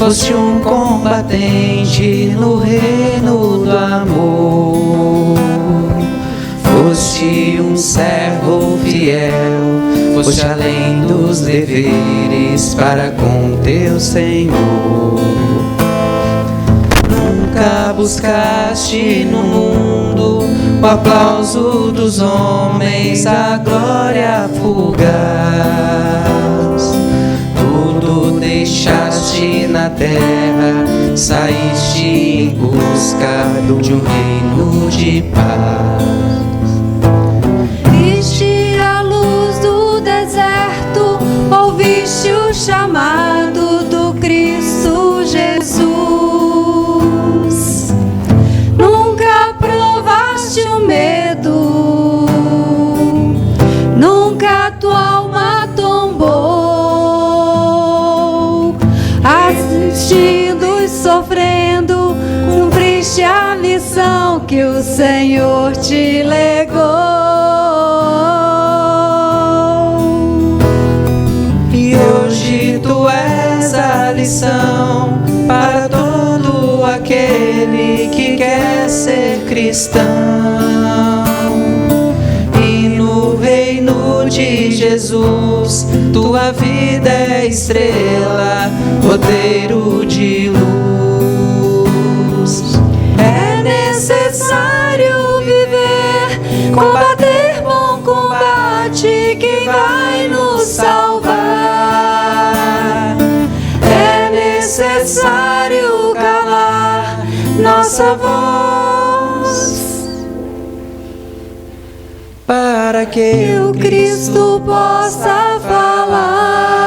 foste um combatente no reino do amor. Foste um servo fiel, foste além dos deveres para com teu Senhor. Nunca buscaste no mundo o aplauso dos homens, a glória fugaz. Tudo deixaste na terra, saíste em busca de um reino de paz. Viste a luz do deserto, ouviste o chamado do Cristo Jesus. Nunca provaste o medo, nunca tua alma tombou. Assistindo e sofrendo, cumpriste a missão que o Senhor te legou. E hoje tu és a lição para todo aquele que quer ser cristão. E no reino de Jesus, tua vida é estrela, roteiro de luz. É necessário viver, combater bom combate que vai nos salvar. É necessário calar nossa voz para que o Cristo possa falar.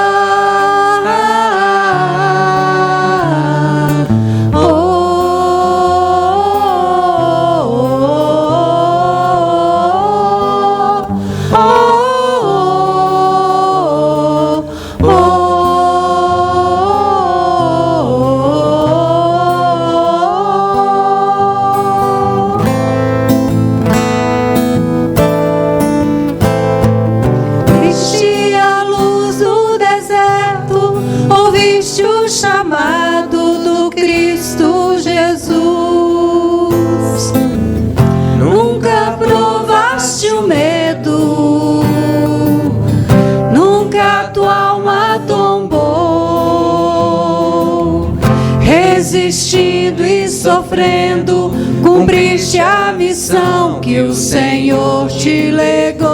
Resistindo e sofrendo, cumpriste a missão que o Senhor te legou.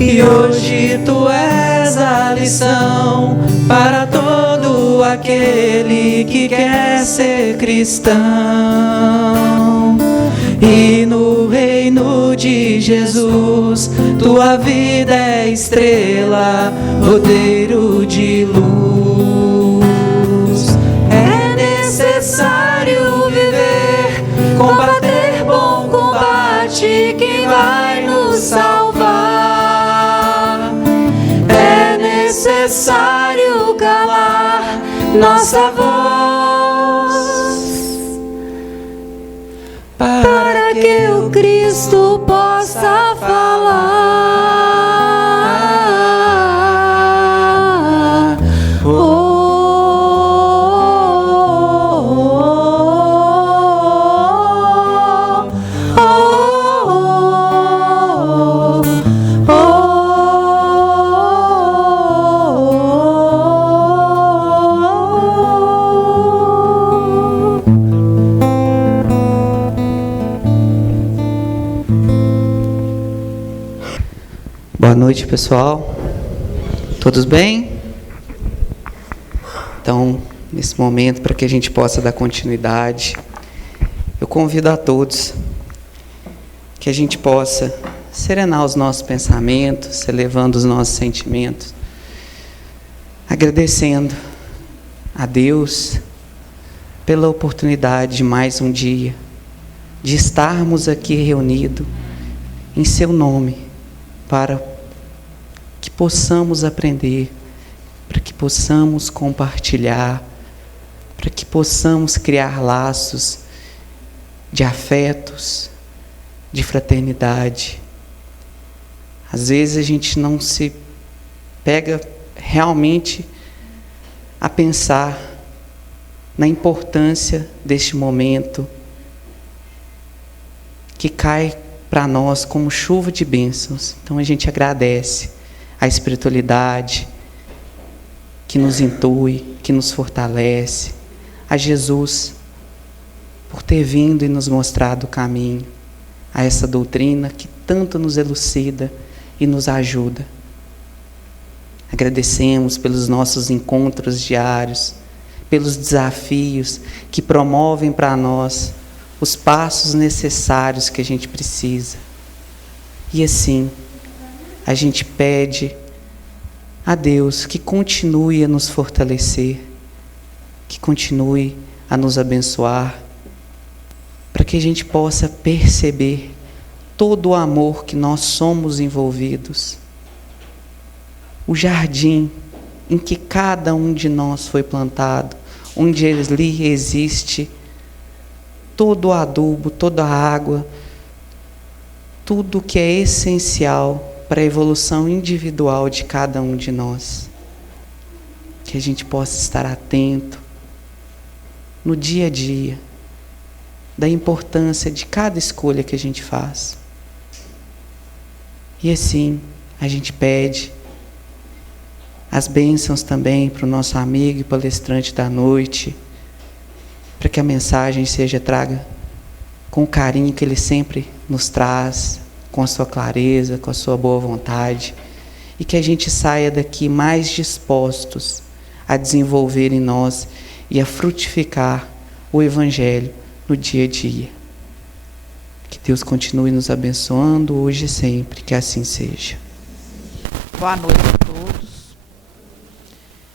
E hoje tu és a lição para todo aquele que quer ser cristão. E no reino de Jesus, tua vida é estrela, roteiro de luz. É necessário viver, combater bom combate que vai nos salvar. É necessário calar nossa voz para que o Cristo possa falar. Boa noite, pessoal. Todos bem? Então, nesse momento, para que a gente possa dar continuidade, eu convido a todos que a gente possa serenar os nossos pensamentos, elevando os nossos sentimentos, agradecendo a Deus pela oportunidade de mais um dia, de estarmos aqui reunidos em seu nome, para que possamos aprender, para que possamos compartilhar, para que possamos criar laços de afetos, de fraternidade. Às vezes a gente não se pega realmente a pensar na importância deste momento que cai para nós como chuva de bênçãos. Então a gente agradece a espiritualidade que nos intui, que nos fortalece, a Jesus por ter vindo e nos mostrado o caminho, a essa doutrina que tanto nos elucida e nos ajuda. Agradecemos pelos nossos encontros diários, pelos desafios que promovem para nós os passos necessários que a gente precisa. E assim, a gente pede a Deus que continue a nos fortalecer, que continue a nos abençoar, para que a gente possa perceber todo o amor que nós somos envolvidos, o jardim em que cada um de nós foi plantado, onde ali existe todo o adubo, toda a água, tudo que é essencial para a evolução individual de cada um de nós. Que a gente possa estar atento no dia a dia da importância de cada escolha que a gente faz. E assim, a gente pede as bênçãos também para o nosso amigo e palestrante da noite, para que a mensagem seja traga com o carinho que ele sempre nos traz, com a sua clareza, com a sua boa vontade, e que a gente saia daqui mais dispostos a desenvolver em nós e a frutificar o Evangelho no dia a dia. Que Deus continue nos abençoando hoje e sempre, que assim seja. Boa noite a todos.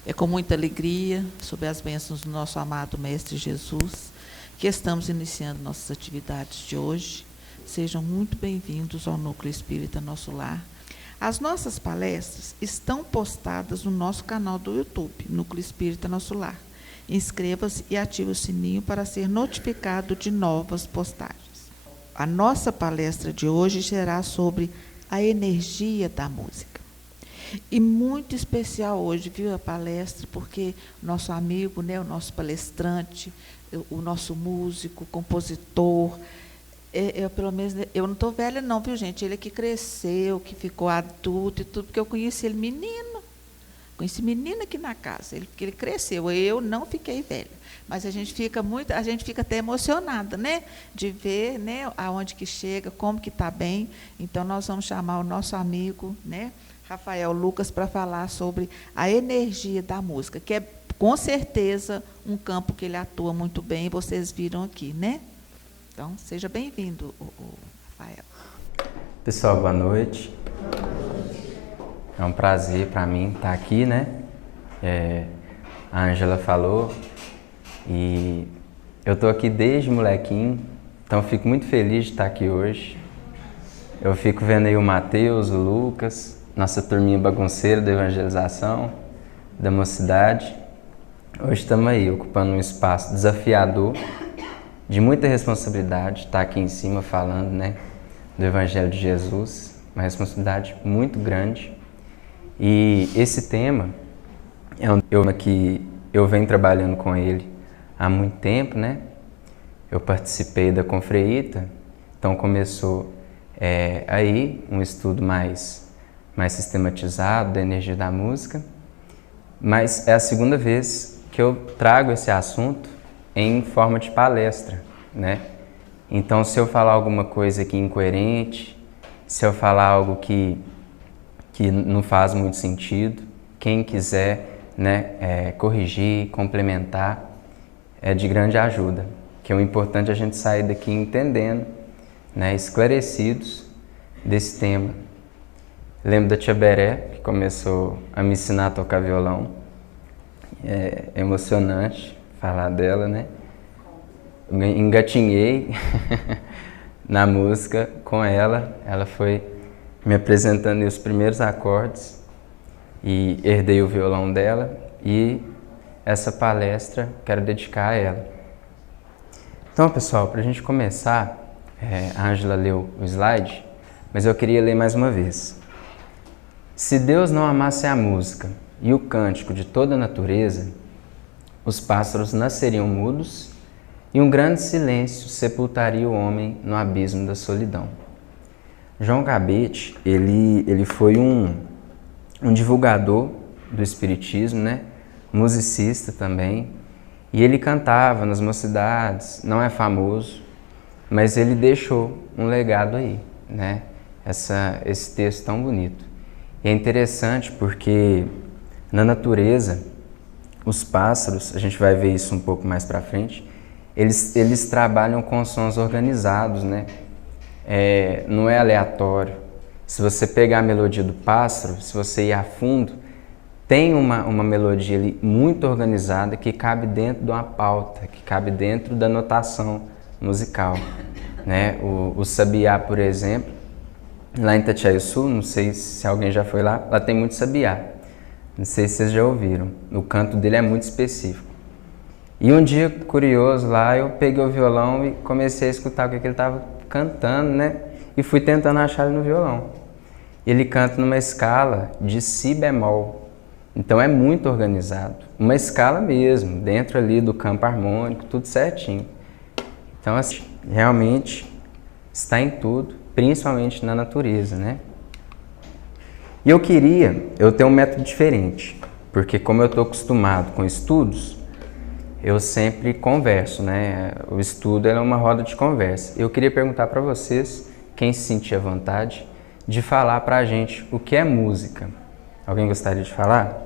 É com muita alegria, sob as bênçãos do nosso amado Mestre Jesus, que estamos iniciando nossas atividades de hoje. Sejam muito bem-vindos ao Núcleo Espírita Nosso Lar. As nossas palestras estão postadas no nosso canal do YouTube, Núcleo Espírita Nosso Lar. Inscreva-se e ative o sininho para ser notificado de novas postagens. A nossa palestra de hoje será sobre a energia da música. E muito especial hoje, viu, a palestra, porque nosso amigo, né, o nosso palestrante, o nosso músico, compositor, pelo menos, eu não estou velha não, viu, gente? Ele que cresceu, que ficou adulto e tudo, porque eu conheci ele menino. Conheci menino aqui na casa, ele cresceu, eu não fiquei velha. Mas a gente fica até emocionada, né? De ver, né, aonde que chega, como que está bem. Então, nós vamos chamar o nosso amigo, né, Rafael Lucas, para falar sobre a energia da música, que é, com certeza, um campo que ele atua muito bem, vocês viram aqui, né? Então, seja bem-vindo, Rafael. Pessoal, boa noite. É um prazer para mim estar aqui, né? A Ângela falou, e eu estou aqui desde molequinho, então eu fico muito feliz de estar aqui hoje. Eu fico vendo aí o Matheus, o Lucas, nossa turminha bagunceira da evangelização, da mocidade. Hoje estamos aí, ocupando um espaço desafiador, de muita responsabilidade, estar aqui em cima falando, né, do Evangelho de Jesus, uma responsabilidade muito grande. E esse tema é um tema que eu venho trabalhando com ele há muito tempo, né? Eu participei da Confreita, então começou aí um estudo mais sistematizado da energia da música, mas é a segunda vez que eu trago esse assunto em forma de palestra, né? Então, se eu falar alguma coisa aqui incoerente, se eu falar algo que não faz muito sentido, quem quiser, né, corrigir, complementar, é de grande ajuda, que é o importante a gente sair daqui entendendo, né, esclarecidos desse tema. Lembro da tia Beré, que começou a me ensinar a tocar violão. É emocionante falar dela, né? Engatinhei na música com ela. Ela foi me apresentando os primeiros acordes e herdei o violão dela, e essa palestra quero dedicar a ela. Então, pessoal, para a gente começar, a Ângela leu o slide, mas eu queria ler mais uma vez. Se Deus não amasse a música e o cântico de toda a natureza, os pássaros nasceriam mudos e um grande silêncio sepultaria o homem no abismo da solidão. João Gabete, ele foi um divulgador do espiritismo, né? Musicista também, e ele cantava nas mocidades, não é famoso, mas ele deixou um legado aí, né? Esse texto tão bonito. E é interessante porque na natureza, os pássaros, a gente vai ver isso um pouco mais para frente, eles trabalham com sons organizados, né? Não é aleatório. Se você pegar a melodia do pássaro, se você ir a fundo, tem uma melodia ali muito organizada que cabe dentro de uma pauta, que cabe dentro da notação musical, né? O sabiá, por exemplo, lá em Itatiaia-Sul, não sei se alguém já foi lá tem muito sabiá. Não sei se vocês já ouviram. O canto dele é muito específico. E um dia, curioso lá, eu peguei o violão e comecei a escutar o que ele estava cantando, né? E fui tentando achar ele no violão. Ele canta numa escala de si bemol. Então é muito organizado. Uma escala mesmo, dentro ali do campo harmônico, tudo certinho. Então, assim, realmente está em tudo, principalmente na natureza, né? E eu tenho um método diferente, porque como eu estou acostumado com estudos, eu sempre converso, né? O estudo é uma roda de conversa. Eu queria perguntar para vocês, quem se sentir à vontade, de falar para a gente o que é música. Alguém gostaria de falar?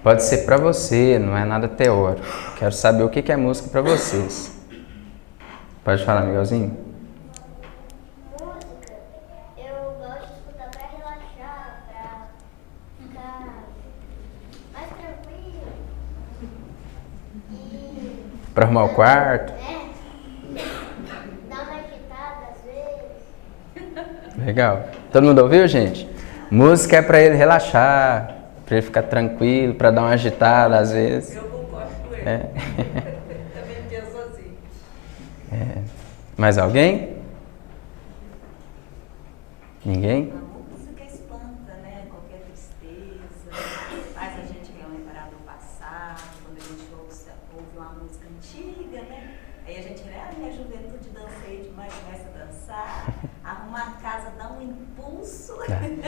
Pode ser para você, não é nada teórico. Quero saber o que é música para vocês. Pode falar, Miguelzinho? Música, eu gosto de escutar para relaxar, para ficar mais tranquilo. E Para arrumar o quarto? dar uma agitada às vezes. Legal. Todo mundo ouviu, gente? Música é para ele relaxar, para ele ficar tranquilo, para dar uma agitada às vezes. Eu concordo com ele. Também penso assim. Mais alguém? Ninguém? A música espanta, né? Qualquer tristeza, faz a gente relembrar do passado, quando a gente ouve uma música antiga, né? Aí a gente lembra, minha juventude dancei demais, começa a dançar, arrumar a casa dá um impulso. Né?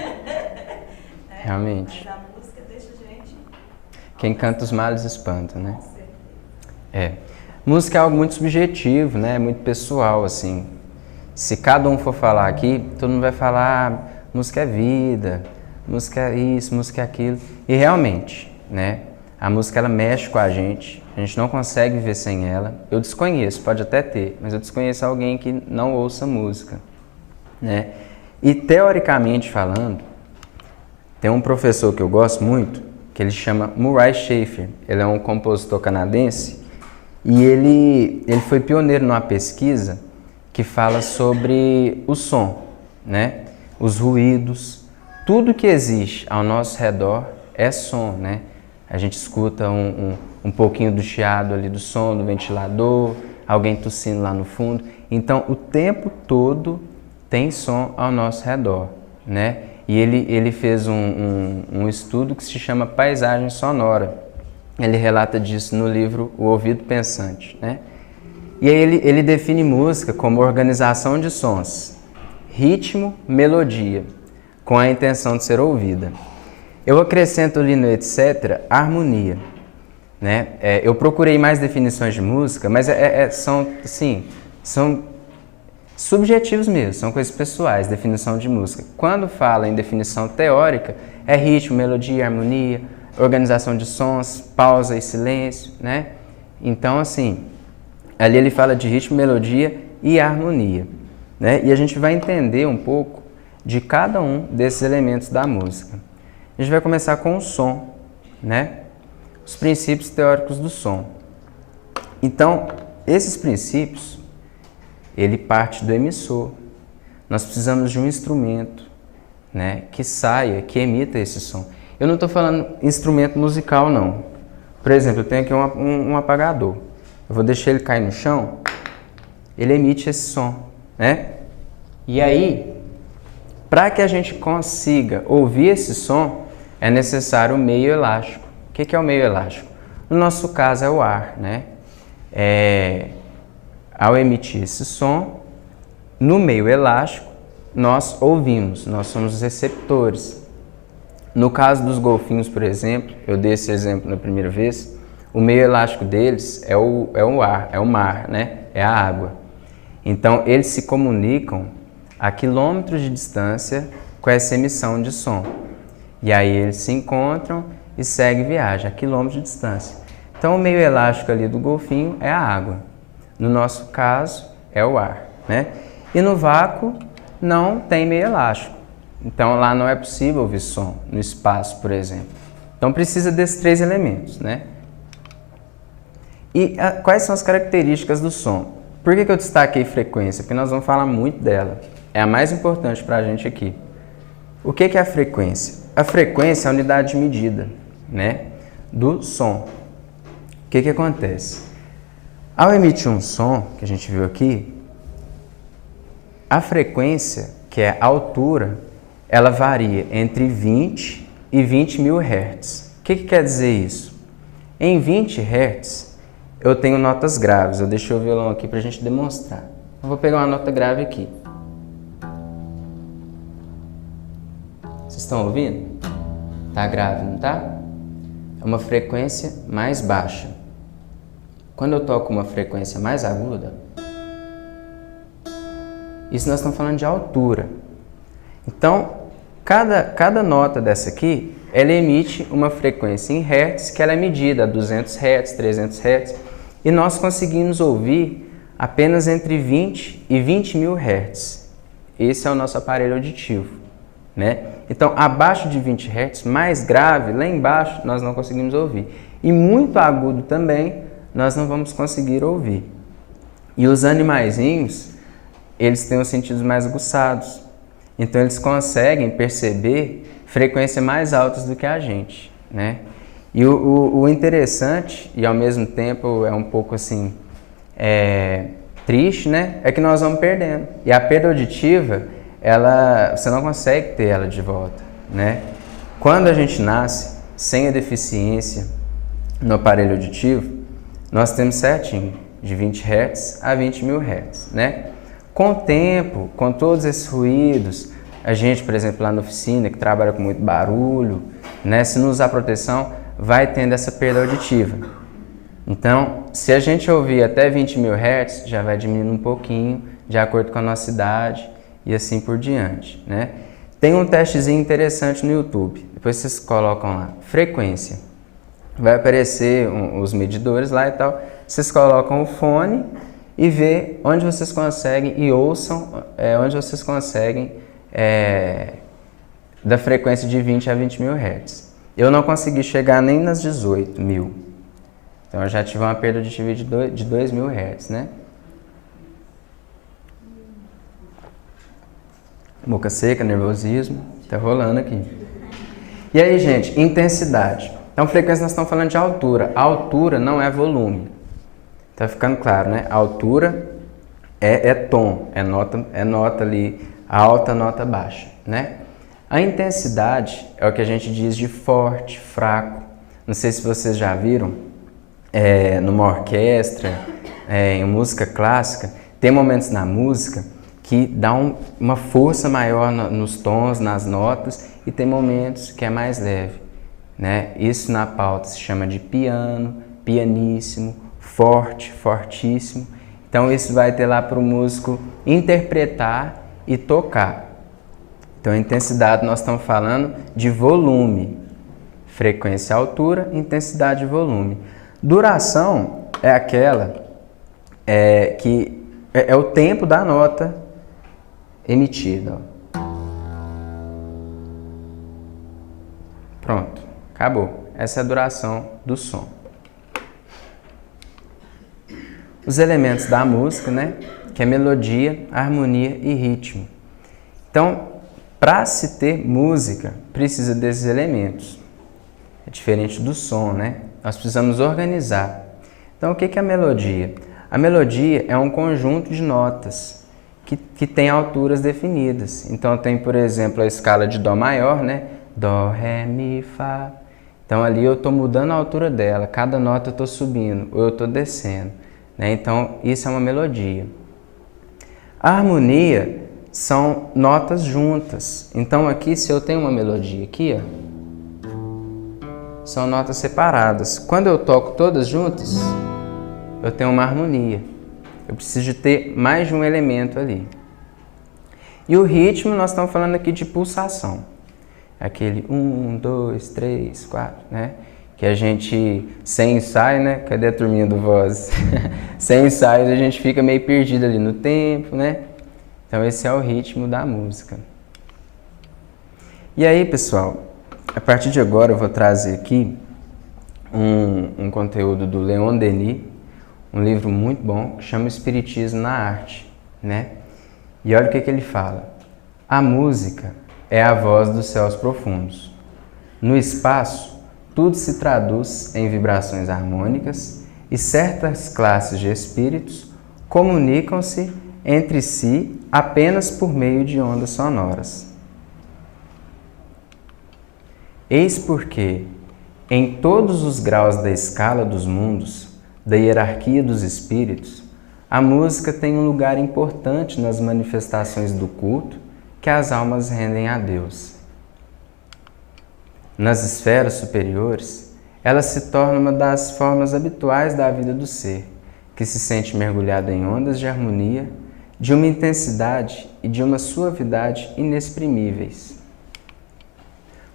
Realmente. Mas a música deixa a gente... Quem canta os males espanta, né? Com certeza. Música é algo muito subjetivo, né? Muito pessoal, assim. Se cada um for falar aqui, todo mundo vai falar, música é vida, música é isso, música é aquilo. E realmente, né? A música, ela mexe com a gente não consegue viver sem ela. Eu desconheço, pode até ter, mas eu desconheço alguém que não ouça música, né? E teoricamente falando, tem um professor que eu gosto muito, que ele chama Murray Schafer. Ele é um compositor canadense e ele foi pioneiro numa pesquisa que fala sobre o som, né? Os ruídos, tudo que existe ao nosso redor é som, né? A gente escuta um pouquinho do chiado ali do som, do ventilador, alguém tossindo lá no fundo. Então, o tempo todo tem som ao nosso redor, né? E ele fez um estudo que se chama Paisagem Sonora. Ele relata disso no livro O Ouvido Pensante, né? E aí ele define música como organização de sons, ritmo, melodia, com a intenção de ser ouvida. Eu acrescento ali no etc. harmonia, né? Eu procurei mais definições de música, mas são subjetivos mesmo, são coisas pessoais, definição de música. Quando fala em definição teórica, é ritmo, melodia, harmonia, organização de sons, pausa e silêncio, né? Então, assim, ali ele fala de ritmo, melodia e harmonia, né? E a gente vai entender um pouco de cada um desses elementos da música. A gente vai começar com o som, né? Os princípios teóricos do som. Então, esses princípios, ele parte do emissor. Nós precisamos de um instrumento, né, que saia, que emita esse som. Eu não estou falando instrumento musical, não. Por exemplo, eu tenho aqui um apagador. Eu vou deixar ele cair no chão, ele emite esse som, né? E aí, Para que a gente consiga ouvir esse som, é necessário o meio elástico. O que é o meio elástico? No nosso caso é o ar, né? Ao emitir esse som, no meio elástico, nós ouvimos, nós somos os receptores. No caso dos golfinhos, por exemplo, eu dei esse exemplo na primeira vez, o meio elástico deles é o ar, é o mar, né? É a água. Então, eles se comunicam a quilômetros de distância com essa emissão de som. E aí eles se encontram e seguem viagem a quilômetros de distância. Então, o meio elástico ali do golfinho é a água. No nosso caso, é o ar, né? E no vácuo, não tem meio elástico. Então, lá não é possível ouvir som, no espaço, por exemplo. Então, precisa desses 3 elementos, né? E quais são as características do som? Por que eu destaquei frequência? Porque nós vamos falar muito dela. É a mais importante para a gente aqui. O que é a frequência? A frequência é a unidade de medida, né, do som. O que acontece? Ao emitir um som, que a gente viu aqui, a frequência, que é a altura, ela varia entre 20 e 20 mil Hz. O que quer dizer isso? Em 20 Hz, eu tenho notas graves. Eu deixei o violão aqui para a gente demonstrar. Eu vou pegar uma nota grave aqui. Vocês estão ouvindo? Tá grave, não tá? É uma frequência mais baixa. Quando eu toco uma frequência mais aguda, isso nós estamos falando de altura. Então, cada nota dessa aqui, ela emite uma frequência em Hertz, que ela é medida a 200 Hz, 300 Hz, e nós conseguimos ouvir apenas entre 20 e 20 mil Hz. Esse é o nosso aparelho auditivo, né? Então, abaixo de 20 Hz, mais grave, lá embaixo, nós não conseguimos ouvir. E muito agudo também, nós não vamos conseguir ouvir. E os animaizinhos, eles têm os sentidos mais aguçados. Então, eles conseguem perceber frequências mais altas do que a gente, né? E o interessante, e ao mesmo tempo é um pouco assim, triste, né? É que nós vamos perdendo. E a perda auditiva, você não consegue ter ela de volta, né? Quando a gente nasce sem a deficiência no aparelho auditivo, nós temos certinho, de 20 Hz a 20 mil Hz, né? Com o tempo, com todos esses ruídos, a gente, por exemplo, lá na oficina, que trabalha com muito barulho, né? Se não usar proteção, vai tendo essa perda auditiva. Então, se a gente ouvir até 20 mil Hz, já vai diminuindo um pouquinho, de acordo com a nossa idade, e assim por diante, né? Tem um testezinho interessante no YouTube. Depois vocês colocam lá, frequência. Vai aparecer os medidores lá e tal. Vocês colocam o fone e vê onde vocês conseguem e ouçam onde vocês conseguem da frequência de 20 a 20 mil Hz. Eu não consegui chegar nem nas 18 mil. Então eu já tive uma perda auditiva de 2 mil Hz, né? Boca seca, nervosismo, tá rolando aqui. E aí, gente, intensidade. Então, frequência nós estamos falando de altura. A altura não é volume. Tá ficando claro, né? A altura é tom, é nota ali, alta, nota baixa, né? A intensidade é o que a gente diz de forte, fraco. Não sei se vocês já viram, numa orquestra, em música clássica, tem momentos na música que dá uma força maior nos tons, nas notas, e tem momentos que é mais leve, né? Isso na pauta se chama de piano, pianíssimo, forte, fortíssimo. Então isso vai ter lá para o músico interpretar e tocar. Então a intensidade nós estamos falando de volume, frequência, altura, intensidade e volume. Duração é aquela que é o tempo da nota emitida. Pronto, acabou. Essa é a duração do som. Os elementos da música, né? Que é melodia, harmonia e ritmo. Então, para se ter música, precisa desses elementos. É diferente do som, né? Nós precisamos organizar. Então, o que é a melodia? A melodia é um conjunto de notas que tem alturas definidas. Então tem, por exemplo, a escala de Dó maior, né? Dó, Ré, Mi, Fá. Então ali eu estou mudando a altura dela, cada nota eu estou subindo ou eu estou descendo, né? Então isso é uma melodia. A harmonia são notas juntas. Então aqui, se eu tenho uma melodia aqui, ó, são notas separadas. Quando eu toco todas juntas, eu tenho uma harmonia. Eu preciso de ter mais de um elemento ali. E o ritmo, nós estamos falando aqui de pulsação. Aquele 1, 2, 3, 4, né? Que a gente, sem ensaio, né? Cadê a turminha do Voz? Sem ensaio, a gente fica meio perdido ali no tempo, né? Então esse é o ritmo da música. E aí, pessoal, a partir de agora eu vou trazer aqui um conteúdo do Leon Denis, um livro muito bom que chama Espiritismo na Arte, né? E olha o que ele fala. A música é a voz dos céus profundos. No espaço, tudo se traduz em vibrações harmônicas e certas classes de espíritos comunicam-se entre si apenas por meio de ondas sonoras. Eis porque, em todos os graus da escala dos mundos, da hierarquia dos espíritos, a música tem um lugar importante nas manifestações do culto que as almas rendem a Deus. Nas esferas superiores, ela se torna uma das formas habituais da vida do ser, que se sente mergulhado em ondas de harmonia, de uma intensidade e de uma suavidade inexprimíveis.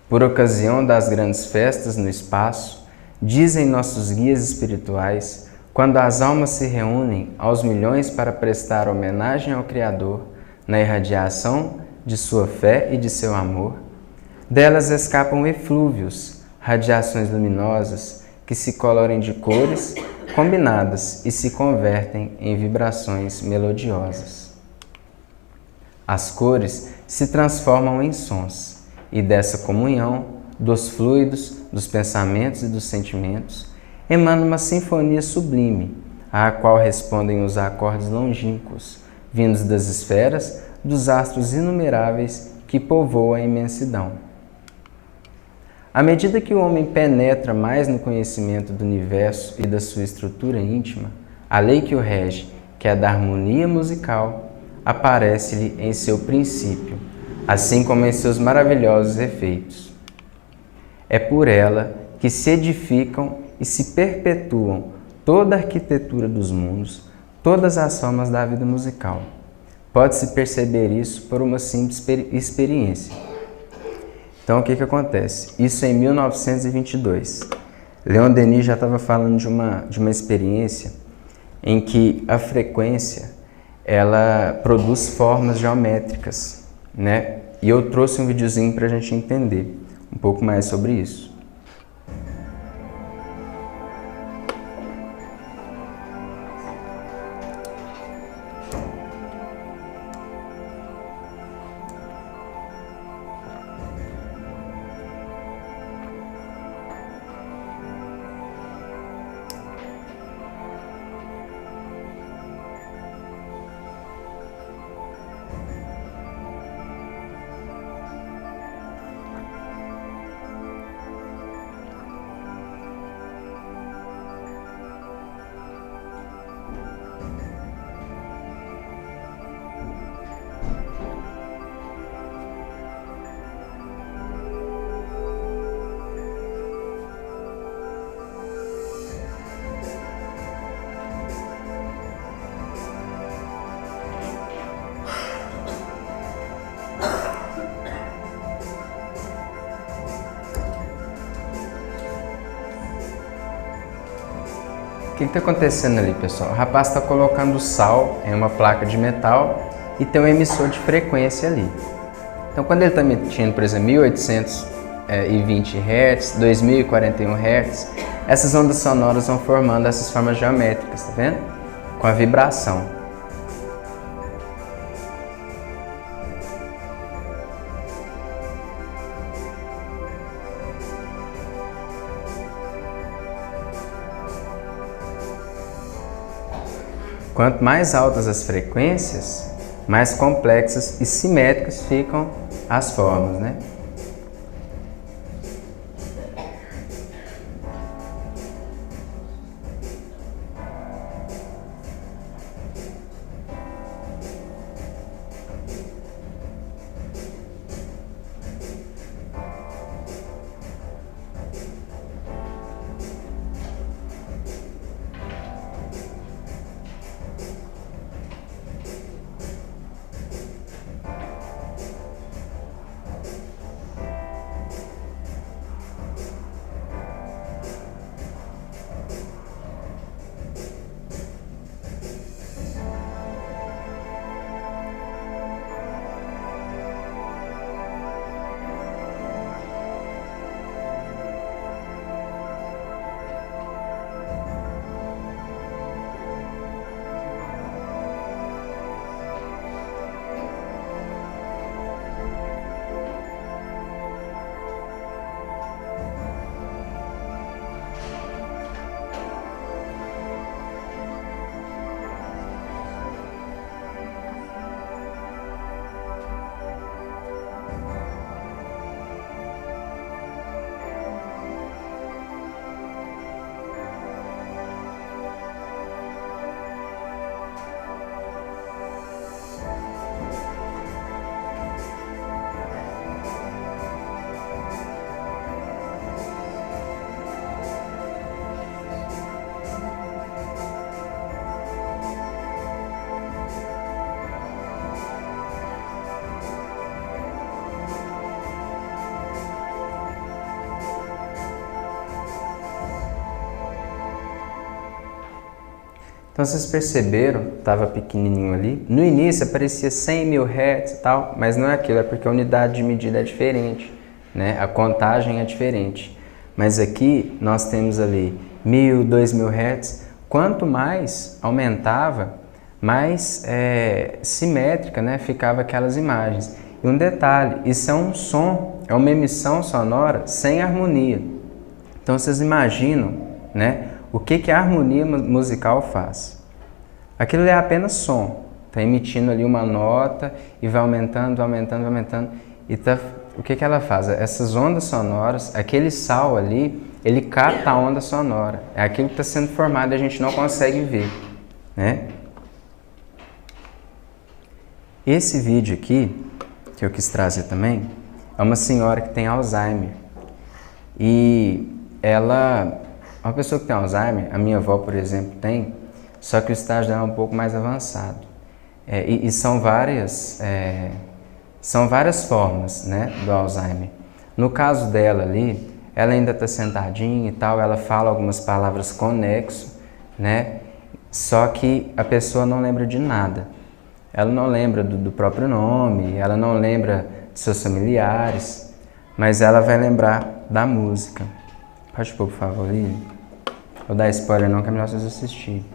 Por ocasião das grandes festas no espaço, dizem nossos guias espirituais, quando as almas se reúnem aos milhões para prestar homenagem ao Criador, na irradiação de sua fé e de seu amor, delas escapam eflúvios, radiações luminosas, que se colorem de cores combinadas e se convertem em vibrações melodiosas. As cores se transformam em sons, e dessa comunhão, dos fluidos, dos pensamentos e dos sentimentos, emana uma sinfonia sublime, à qual respondem os acordes longínquos, vindos das esferas, dos astros inumeráveis que povoam a imensidão. À medida que o homem penetra mais no conhecimento do universo e da sua estrutura íntima, a lei que o rege, que é a da harmonia musical, aparece-lhe em seu princípio, assim como em seus maravilhosos efeitos. É por ela que se edificam e se perpetuam toda a arquitetura dos mundos, todas as formas da vida musical. Pode-se perceber isso por uma simples experiência. Então, o que acontece? Isso em 1922. Leon Denis já estava falando de uma experiência em que a frequência ela produz formas geométricas, né? E eu trouxe um videozinho para a gente entender um pouco mais sobre isso. O que está acontecendo ali, pessoal? O rapaz está colocando sal em uma placa de metal e tem um emissor de frequência ali. Então, quando ele está emitindo, por exemplo, 1820 Hz, 2041 Hz, essas ondas sonoras vão formando essas formas geométricas, tá vendo? Com a vibração. Quanto mais altas as frequências, mais complexas e simétricas ficam as formas, né? Então vocês perceberam, estava pequenininho ali, no início aparecia 100.000 Hz e tal, mas não é aquilo, é porque a unidade de medida é diferente, né? A contagem é diferente. Mas aqui nós temos ali 1.000, 2.000 Hz, quanto mais aumentava, mais simétrica, né? Ficava aquelas imagens. E um detalhe, isso é um som, é uma emissão sonora sem harmonia. Então vocês imaginam, né? O que a harmonia musical faz? Aquilo é apenas som, está emitindo ali uma nota e vai aumentando, aumentando, aumentando. E o que ela faz? Essas ondas sonoras, aquele sal ali, ele capta a onda sonora. É aquilo que está sendo formado e a gente não consegue ver, né? Esse vídeo aqui, que eu quis trazer também, é uma senhora que tem Alzheimer. E ela... Uma pessoa que tem Alzheimer, a minha avó, por exemplo, tem, só que o estágio dela é um pouco mais avançado. E são várias formas, né, do Alzheimer. No caso dela ali, ela ainda está sentadinha e tal, ela fala algumas palavras com nexo, né, só que a pessoa não lembra de nada. Ela não lembra do próprio nome, ela não lembra de seus familiares, mas ela vai lembrar da música. Pode pôr, por favor, Lili. Vou dar spoiler não, que é melhor vocês assistirem.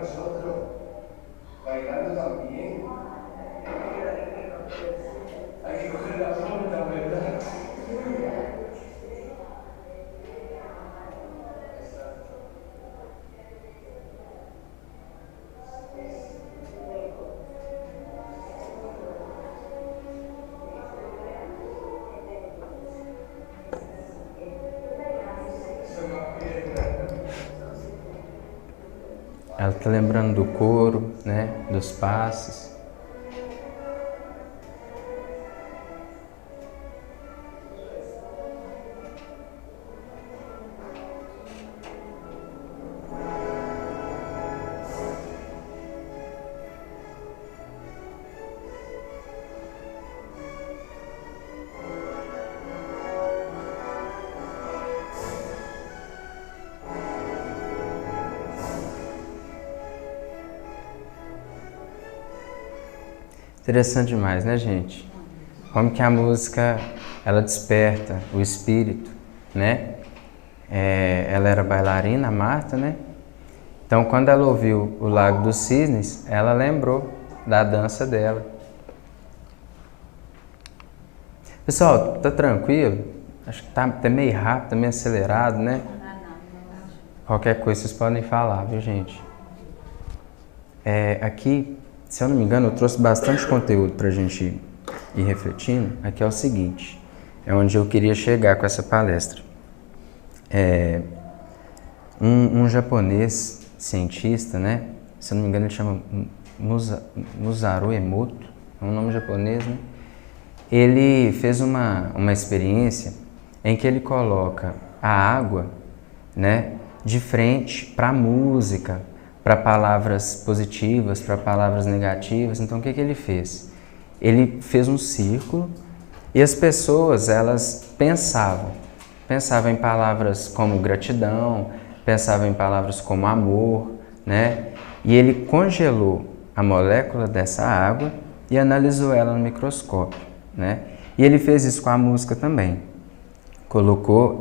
nosotros, bailando también. Hay que coger la flauta, ¿verdad? Ela está lembrando do coro, né? Dos passos. Interessante demais, né, gente? Como que a música, ela desperta o espírito, né? Ela era bailarina, a Marta, né? Então, quando ela ouviu o Lago dos Cisnes, ela lembrou da dança dela. Pessoal, tá tranquilo? Acho que tá meio rápido, tá meio acelerado, né? Qualquer coisa vocês podem falar, viu, gente? Aqui, se eu não me engano, eu trouxe bastante conteúdo para a gente ir refletindo. Aqui é o seguinte, é onde eu queria chegar com essa palestra. Um japonês cientista, né? Se eu não me engano, ele chama Masaru Emoto, é um nome japonês, né? Ele fez uma experiência em que ele coloca a água, né, de frente para a música, para palavras positivas, para palavras negativas. Então, o que ele fez? Ele fez um círculo e as pessoas, elas pensavam em palavras como gratidão, pensavam em palavras como amor, né? E ele congelou a molécula dessa água e analisou ela no microscópio, né? E ele fez isso com a música também. Colocou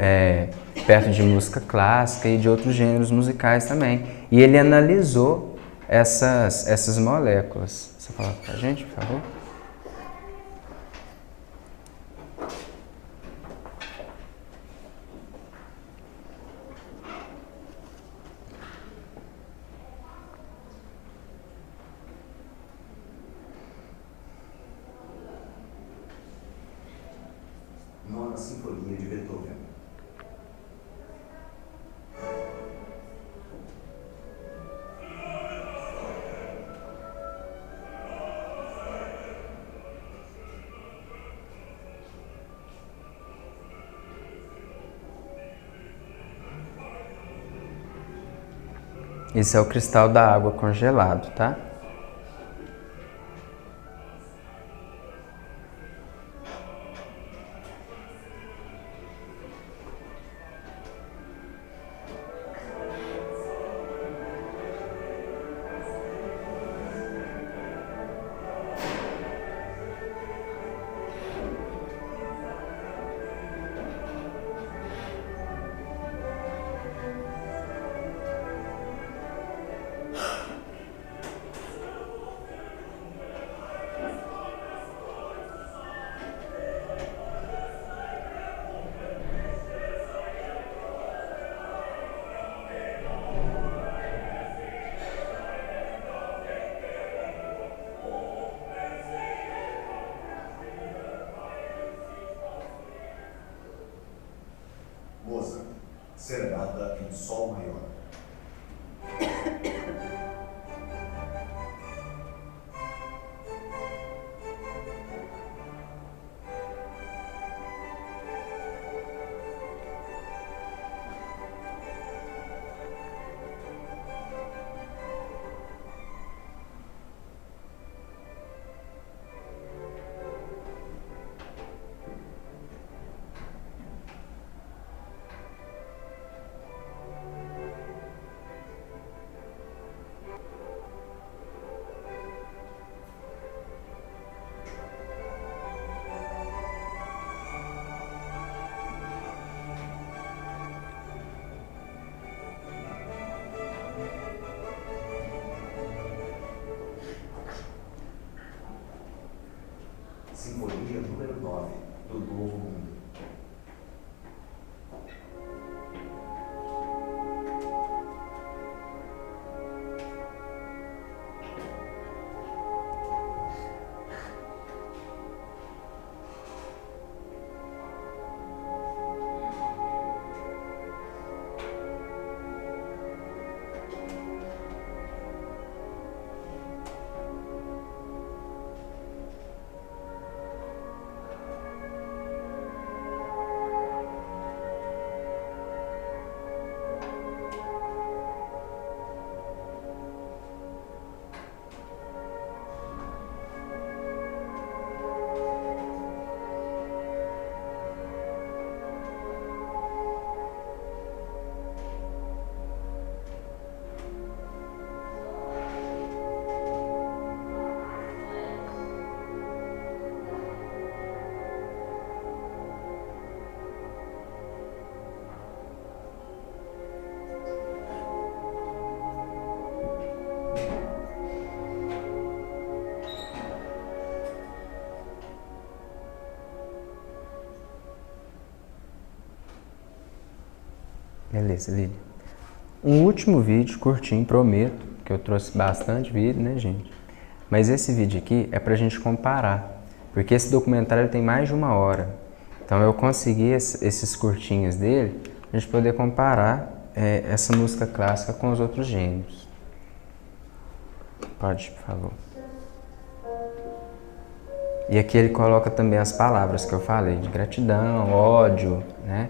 perto de música clássica e de outros gêneros musicais também. E ele analisou essas moléculas. Você fala pra gente, por favor? Nona Sinfonia de Beethoven. Esse é o cristal da água congelado, tá? Mozart, Serenata em Sol Maior. Beleza, Lília. Um último vídeo curtinho, prometo, que eu trouxe bastante vídeo, né, gente? Mas esse vídeo aqui é pra gente comparar, porque esse documentário tem mais de 1 hora. Então eu consegui esses curtinhos dele, pra gente poder comparar essa música clássica com os outros gêneros. Pode, por favor. E aqui ele coloca também as palavras que eu falei, de gratidão, ódio, né?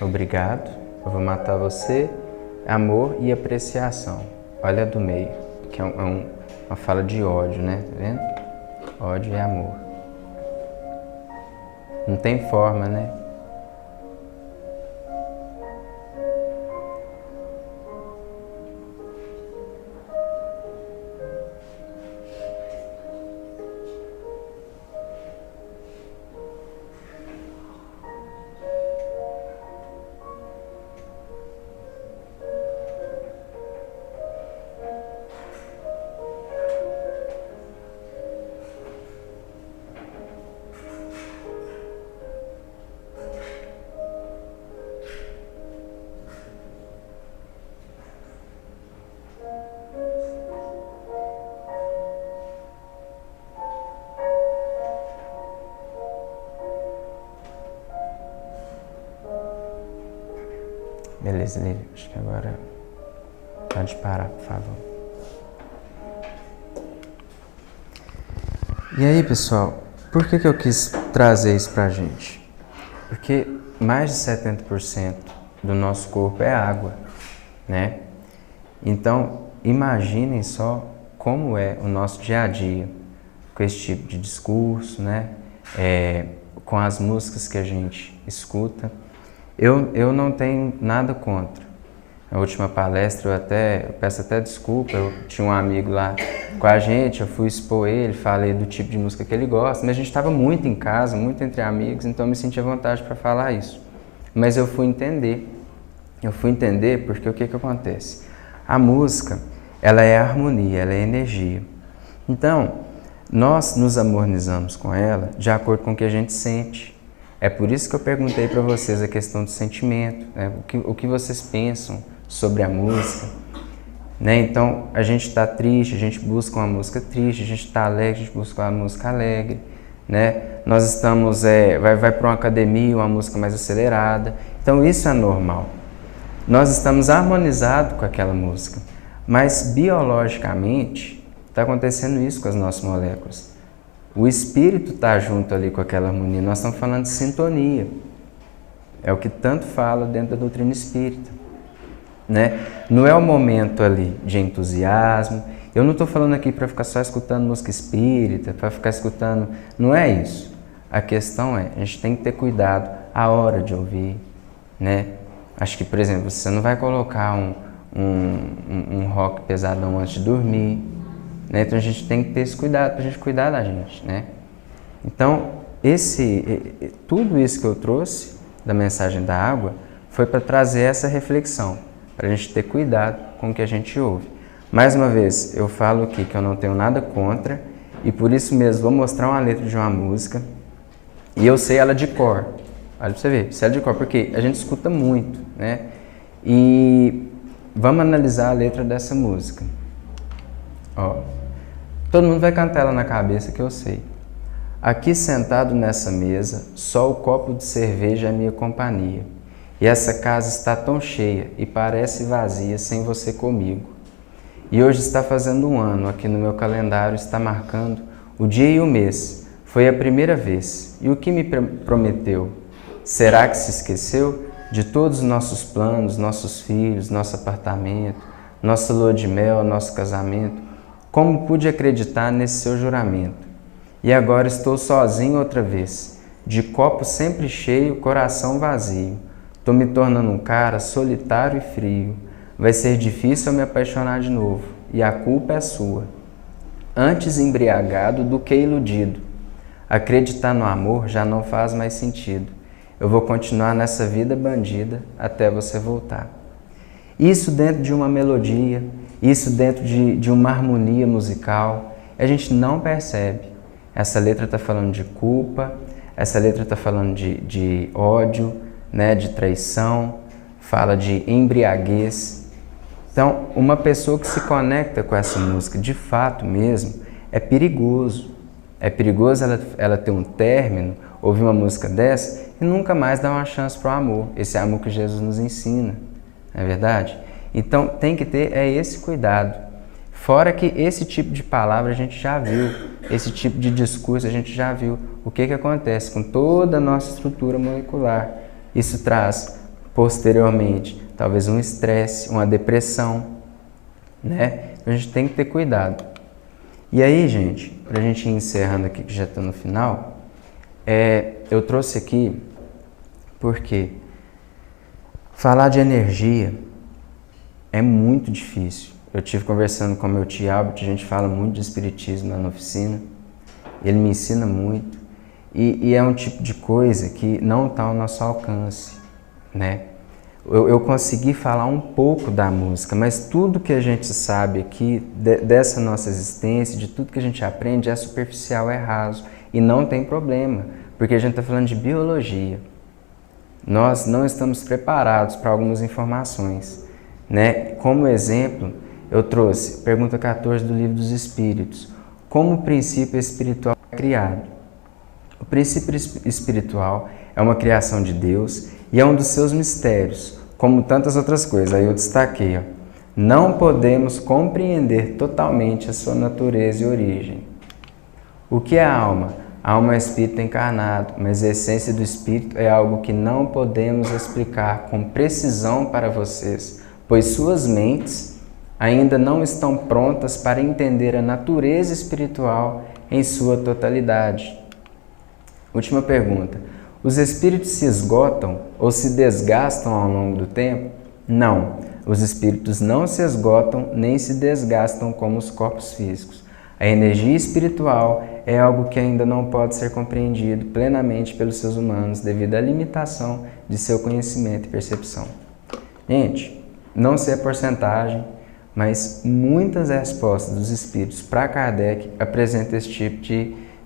Obrigado, eu vou matar você, amor e apreciação. Olha a do meio, que é uma fala de ódio, né? Tá vendo? Ódio e amor. Não tem forma, né? Beleza, Lília. Acho que agora pode parar, por favor. E aí, pessoal, por que eu quis trazer isso pra gente? Porque mais de 70% do nosso corpo é água, né? Então, imaginem só como é o nosso dia a dia com esse tipo de discurso, né? Com as músicas que a gente escuta. Eu não tenho nada contra. Na última palestra eu peço até desculpa, eu tinha um amigo lá com a gente, eu fui expor ele, falei do tipo de música que ele gosta, mas a gente estava muito em casa, muito entre amigos, então eu me senti à vontade para falar isso. Mas eu fui entender porque o que acontece? A música, ela é harmonia, ela é energia. Então, nós nos harmonizamos com ela de acordo com o que a gente sente. É por isso que eu perguntei para vocês a questão do sentimento, né? O que vocês pensam sobre a música, né? Então, a gente está triste, a gente busca uma música triste, a gente está alegre, a gente busca uma música alegre, né? Nós estamos, vai para uma academia, uma música mais acelerada, então isso é normal. Nós estamos harmonizados com aquela música, mas biologicamente está acontecendo isso com as nossas moléculas. O espírito está junto ali com aquela harmonia. Nós estamos falando de sintonia. É o que tanto fala dentro da doutrina espírita, né? Não é o momento ali de entusiasmo. Eu não estou falando aqui para ficar só escutando música espírita, para ficar escutando... Não é isso. A questão é, a gente tem que ter cuidado a hora de ouvir, né? Acho que, por exemplo, você não vai colocar um rock pesadão antes de dormir, né? Então a gente tem que ter esse cuidado para a gente cuidar da gente, né? Então, tudo isso que eu trouxe da mensagem da água foi para trazer essa reflexão, para a gente ter cuidado com o que a gente ouve. Mais uma vez, eu falo aqui que eu não tenho nada contra e por isso mesmo vou mostrar uma letra de uma música e eu sei ela de cor. Olha para você ver, sei ela de cor, porque a gente escuta muito, né? E vamos analisar a letra dessa música. Ó, todo mundo vai cantar ela na cabeça que eu sei. Aqui sentado nessa mesa, só o copo de cerveja é minha companhia. E essa casa está tão cheia e parece vazia sem você comigo. E hoje está fazendo 1 ano, aqui no meu calendário está marcando o dia e o mês. Foi a primeira vez. E o que me prometeu? Será que se esqueceu de todos os nossos planos, nossos filhos, nosso apartamento, nossa lua de mel, nosso casamento? Como pude acreditar nesse seu juramento? E agora estou sozinho outra vez, de copo sempre cheio, coração vazio. Tô me tornando um cara solitário e frio. Vai ser difícil eu me apaixonar de novo, e a culpa é sua. Antes embriagado do que iludido. Acreditar no amor já não faz mais sentido. Eu vou continuar nessa vida bandida até você voltar. Isso dentro de uma melodia, isso dentro de uma harmonia musical, a gente não percebe. Essa letra está falando de culpa, essa letra está falando de ódio, né, de traição, fala de embriaguez. Então, uma pessoa que se conecta com essa música, de fato mesmo, é perigoso. É perigoso ela ter um término, ouvir uma música dessa e nunca mais dar uma chance para o amor. Esse amor que Jesus nos ensina, não é verdade? Então, tem que ter esse cuidado. Fora que esse tipo de palavra a gente já viu, esse tipo de discurso a gente já viu. O que acontece com toda a nossa estrutura molecular? Isso traz, posteriormente, talvez um estresse, uma depressão, né? A gente tem que ter cuidado. E aí, gente, para a gente ir encerrando aqui, que já está no final, eu trouxe aqui porque falar de energia é muito difícil. Eu estive conversando com meu tio Albert, a gente fala muito de espiritismo lá na oficina, ele me ensina muito, e é um tipo de coisa que não está ao nosso alcance, né? Eu consegui falar um pouco da música, mas tudo que a gente sabe aqui, dessa nossa existência, de tudo que a gente aprende, é superficial, é raso, e não tem problema, porque a gente está falando de biologia. Nós não estamos preparados para algumas informações, né? Como exemplo, eu trouxe pergunta 14 do Livro dos Espíritos. Como o princípio espiritual é criado? O princípio espiritual é uma criação de Deus e é um dos seus mistérios, como tantas outras coisas. Aí eu destaquei, ó. Não podemos compreender totalmente a sua natureza e origem. O que é a alma? A alma é espírito encarnado, mas a essência do espírito é algo que não podemos explicar com precisão para vocês, pois suas mentes ainda não estão prontas para entender a natureza espiritual em sua totalidade. Última pergunta. Os espíritos se esgotam ou se desgastam ao longo do tempo? Não. Os espíritos não se esgotam nem se desgastam como os corpos físicos. A energia espiritual é algo que ainda não pode ser compreendido plenamente pelos seres humanos devido à limitação de seu conhecimento e percepção. Gente, não sei a porcentagem, mas muitas respostas dos espíritos para Kardec apresentam esse tipo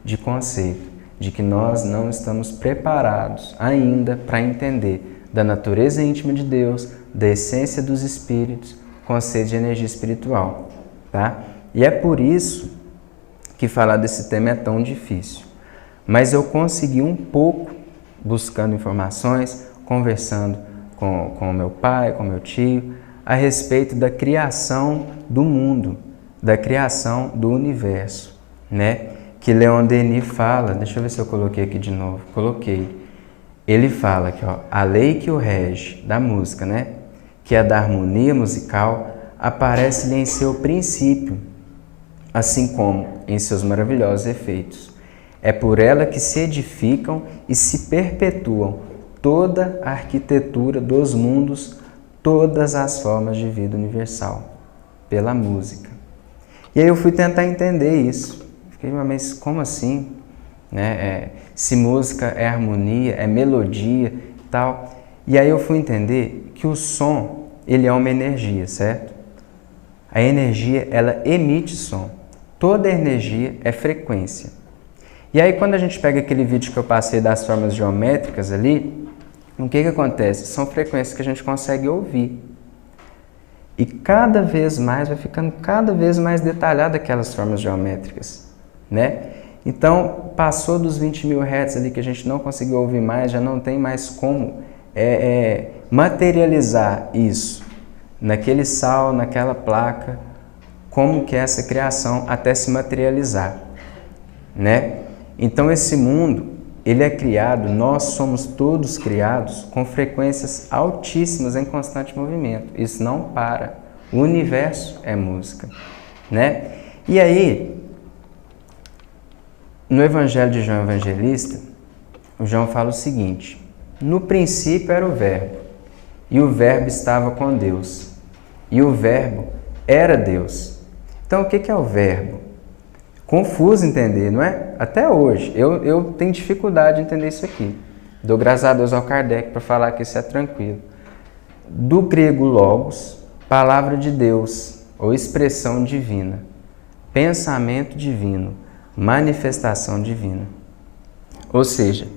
de conceito, de que nós não estamos preparados ainda para entender da natureza íntima de Deus, da essência dos espíritos, conceito de energia espiritual, tá? E é por isso que falar desse tema é tão difícil. Mas eu consegui um pouco, buscando informações, conversando com meu pai, com meu tio, a respeito da criação do mundo, da criação do universo, né? Que Leon Denis fala, deixa eu ver se eu coloquei aqui de novo, coloquei. Ele fala que a lei que o rege da música, né? Que é da harmonia musical, aparece-lhe em seu princípio, assim como em seus maravilhosos efeitos. É por ela que se edificam e se perpetuam toda a arquitetura dos mundos, todas as formas de vida universal, pela música. E aí eu fui tentar entender isso. Fiquei, mas como assim? Né? Se música é harmonia, é melodia e tal. E aí eu fui entender que o som, ele é uma energia, certo? A energia, ela emite som. Toda energia é frequência. E aí quando a gente pega aquele vídeo que eu passei das formas geométricas ali, o que acontece? São frequências que a gente consegue ouvir. E cada vez mais vai ficando cada vez mais detalhada aquelas formas geométricas, né? Então, passou dos 20 mil Hz ali que a gente não conseguiu ouvir mais, já não tem mais como materializar isso naquele sal, naquela placa, como que é essa criação até se materializar, né? Então, esse mundo, ele é criado, nós somos todos criados com frequências altíssimas em constante movimento. Isso não para. O universo é música, né? E aí, No Evangelho de João Evangelista, o João fala o seguinte: no princípio era o Verbo, e o Verbo estava com Deus, e o Verbo era Deus. Então, o que é o Verbo? Confuso entender, não é? Até hoje, eu tenho dificuldade de entender isso aqui. Dou graças a Deus ao Kardec para falar que isso é tranquilo. Do grego logos, palavra de Deus, ou expressão divina, pensamento divino, manifestação divina. Ou seja,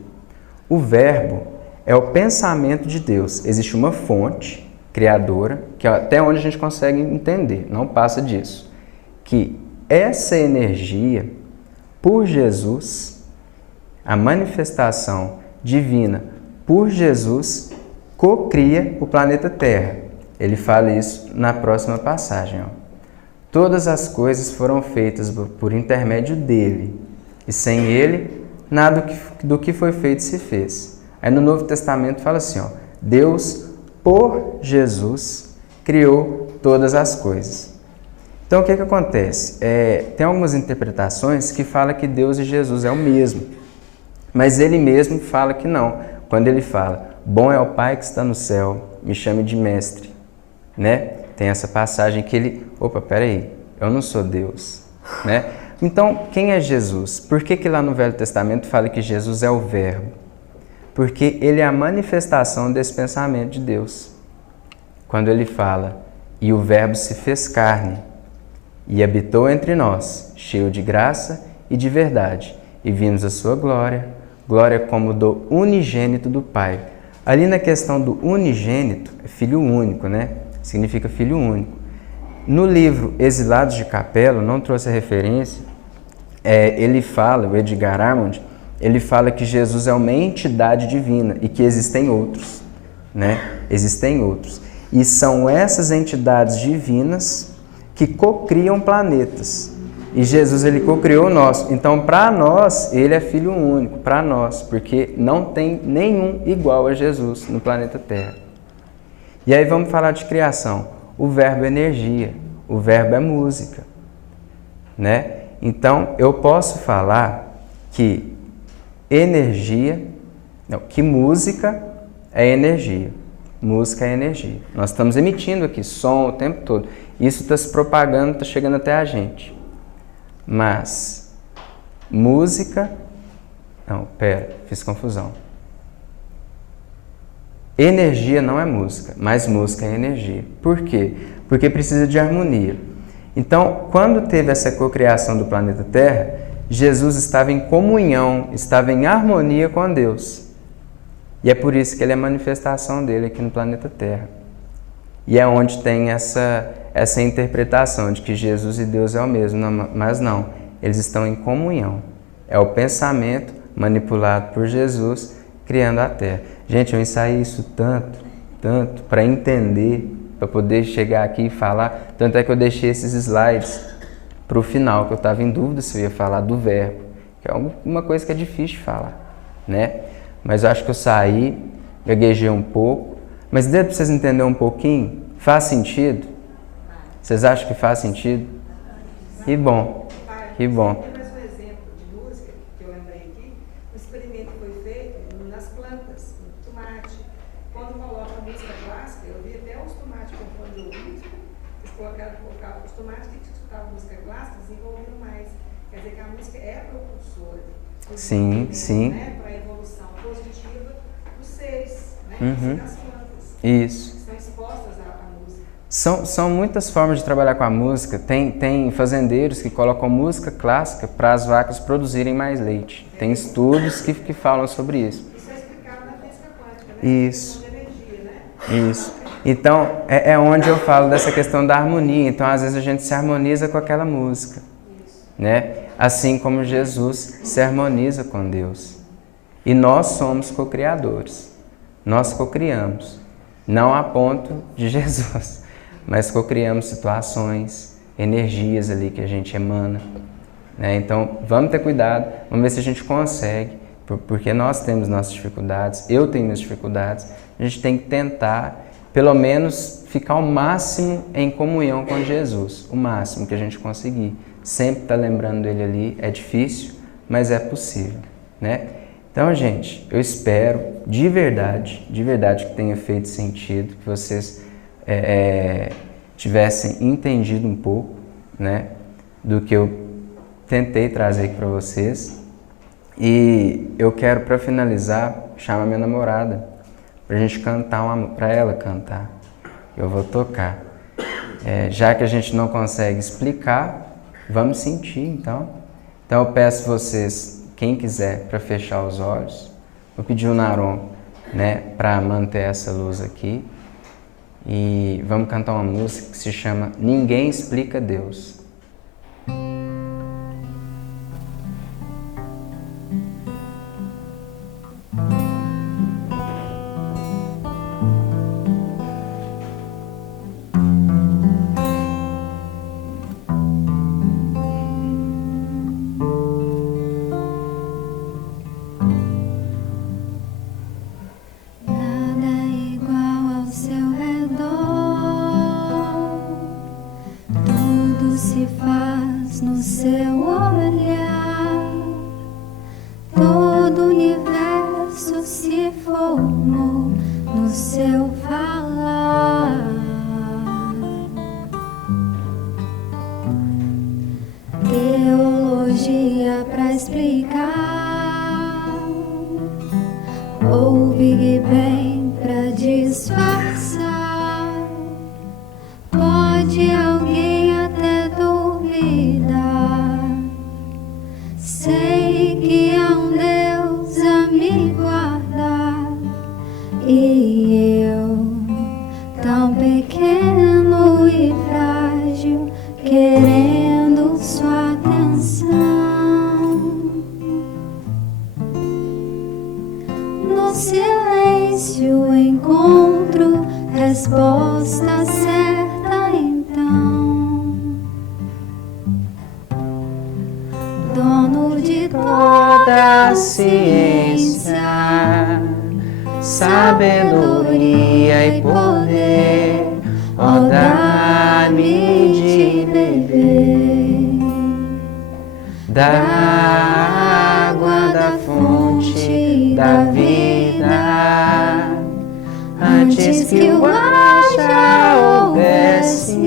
o Verbo é o pensamento de Deus. Existe uma fonte criadora, que é até onde a gente consegue entender, não passa disso, que essa energia, por Jesus, a manifestação divina por Jesus, cocria o planeta Terra. Ele fala isso na próxima passagem. Todas as coisas foram feitas por intermédio dele, e sem ele, nada do que foi feito se fez. Aí no Novo Testamento fala assim, Deus, por Jesus, criou todas as coisas. Então o que acontece? Tem algumas interpretações que falam que Deus e Jesus é o mesmo, mas ele mesmo fala que não. Quando ele fala, bom é o Pai que está no céu, me chame de mestre, né? Tem essa passagem que ele, peraí, eu não sou Deus, né? Então, quem é Jesus? Por que lá no Velho Testamento fala que Jesus é o Verbo? Porque ele é a manifestação desse pensamento de Deus. Quando ele fala, e o Verbo se fez carne, e habitou entre nós, cheio de graça e de verdade, e vimos a sua glória, glória como do unigênito do Pai. Ali na questão do unigênito, é filho único, né? Significa filho único. No livro Exilados de Capelo, não trouxe a referência, ele fala, o Edgar Armond, ele fala que Jesus é uma entidade divina e que existem outros, né? Existem outros. E são essas entidades divinas que cocriam planetas. E Jesus, ele cocriou o nosso. Então, para nós, ele é filho único, para nós, porque não tem nenhum igual a Jesus no planeta Terra. E aí vamos falar de criação. O verbo é energia, o verbo é música, né? Então, eu posso falar que que música é energia. Música é energia. Nós estamos emitindo aqui som o tempo todo. Isso está se propagando, está chegando até a gente. Mas música... Não, fiz confusão. Energia não é música, mas música é energia. Por quê? Porque precisa de harmonia. Então, quando teve essa cocriação do planeta Terra, Jesus estava em comunhão, estava em harmonia com Deus. E é por isso que ele é a manifestação dele aqui no planeta Terra. E é onde tem essa interpretação de que Jesus e Deus é o mesmo, mas não, eles estão em comunhão. É o pensamento manipulado por Jesus criando a Terra. Gente, eu ensaiei isso tanto, para entender, para poder chegar aqui e falar. Tanto é que eu deixei esses slides para o final, que eu estava em dúvida se eu ia falar do verbo, que é uma coisa que é difícil de falar, né? Mas eu acho que eu saí, gaguejei um pouco, mas deu para vocês entenderem um pouquinho? Faz sentido? Vocês acham que faz sentido? Que bom, que bom. Tem mais um exemplo de música que eu lembrei aqui. Um experimento foi feito nas plantas, no tomate. Quando coloca música clássica, eu vi até os tomates com fone de ouvido, eles colocavam os tomates que escutavam música clássica, desenvolviam mais. Quer dizer que a música é propulsora. Sim. Né, para a evolução positiva dos seres, né, das plantas. Isso. Estão expostas à música. São muitas formas de trabalhar com a música. Tem fazendeiros que colocam música clássica para as vacas produzirem mais leite. Tem estudos que falam sobre isso. Isso é explicado na física quântica, né? Isso. De energia, né? Isso. Então, é onde eu falo dessa questão da harmonia. Então, às vezes a gente se harmoniza com aquela música, né? Assim como Jesus se harmoniza com Deus. E nós somos co-criadores. Nós co-criamos. Não a ponto de Jesus, mas co-criamos situações, energias ali que a gente emana, né? Então, vamos ter cuidado, vamos ver se a gente consegue, porque nós temos nossas dificuldades, eu tenho minhas dificuldades, a gente tem que tentar, pelo menos, ficar o máximo em comunhão com Jesus, o máximo que a gente conseguir. Sempre estar lembrando dele ali é difícil, mas é possível, né? Então, gente, eu espero de verdade que tenha feito sentido, que vocês tivessem entendido um pouco, né, do que eu tentei trazer aqui para vocês. E eu quero, para finalizar, chamar minha namorada para a gente cantar para ela cantar. Eu vou tocar. Já que a gente não consegue explicar, vamos sentir, então. Então eu peço vocês, quem quiser, para fechar os olhos. Vou pedir o Naron, né, para manter essa luz aqui. E vamos cantar uma música que se chama Ninguém Explica Deus. Se faz no seu olhar, todo o universo se formou no seu falar. Teologia pra explicar, ou Big Bang pra disfarçar. Pode alguém até duvidar, sei que há um Deus a me guardar, e eu, tão pequeno e frágil, querendo sua atenção. No silêncio encontro resposta certa. Dono de toda a ciência, sabedoria e poder, ó, dá-me de beber da água da fonte da vida, antes que o ar já houvesse,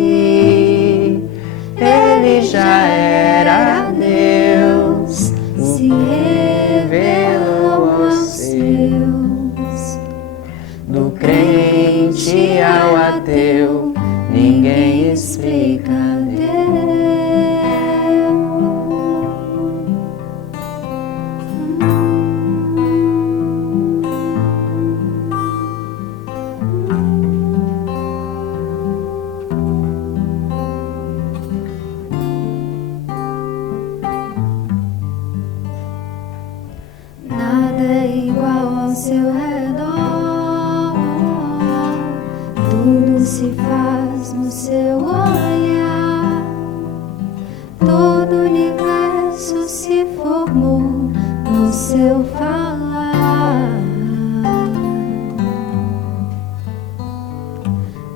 ele já era Deus, se revelou aos seus. Do crente ao ateu, ninguém explica Deus. Nada é igual ao seu redor, tudo se faz no seu olhar, todo o universo se formou no seu falar.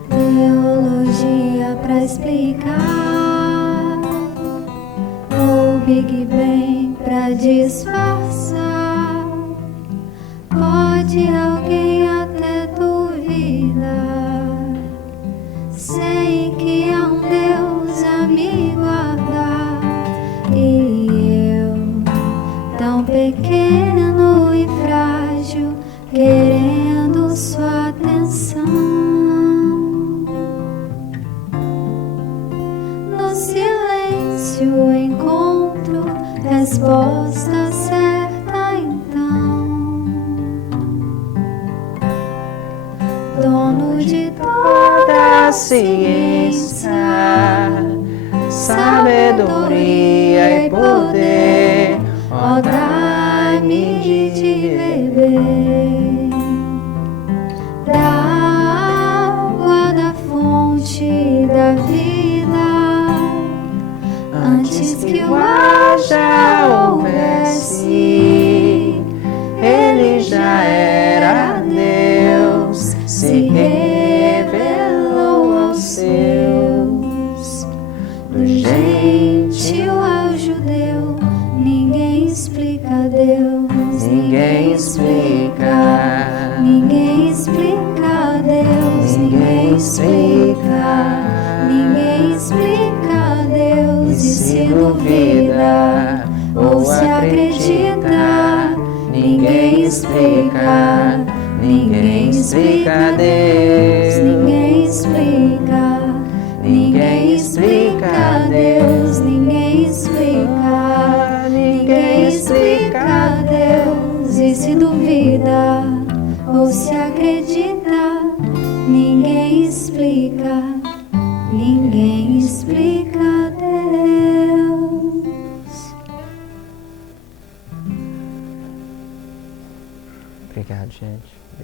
Teologia pra explicar, ou Big Bang pra disfarçar. Pode alguém até duvidar, sei que há um Deus a me guardar, e eu, tão pequeno e frágil, querendo sua atenção. No silêncio encontro resposta certa, então. Dono de toda a ciência, sabedoria e poder, ó, dá-me de beber da água da fonte da vida, antes que o ar já houvesse, ele já era Deus, se revelou aos seus. Do gentil ao judeu, ninguém explica ninguém explica. Ninguém explica Deus, ninguém explica. Ninguém explica Deus, e se duvida ou se acredita, ninguém explica. Ninguém explica Deus, ninguém explica. Ninguém explica Deus, ninguém explica. Ninguém explica Deus, e se duvida ou se acredita, ninguém explica. Ninguém explica Deus. Obrigado, gente.